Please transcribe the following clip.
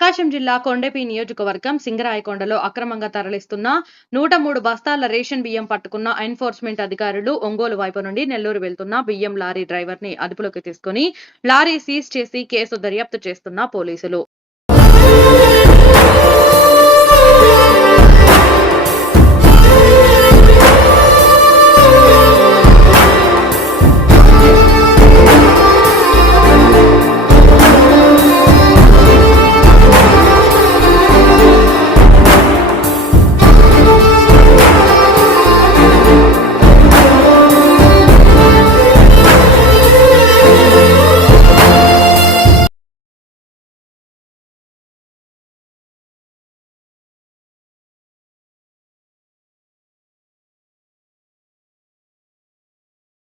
ప్రకాశం జిల్లా కొండపి నియోజకవర్గం సింగరాయకొండలో అక్రమంగా తరలిస్తున్న నూట మూడు బస్తాల రేషన్ బియ్యం పట్టుకున్న ఎన్ఫోర్స్మెంట్ అధికారులు ఒంగోలు వైపు నుండి నెల్లూరు వెళ్తున్న బియ్యం లారీ డ్రైవర్ని అదుపులోకి తీసుకుని లారీ సీజ్ చేసి కేసు దర్యాప్తు చేస్తున్న పోలీసులు.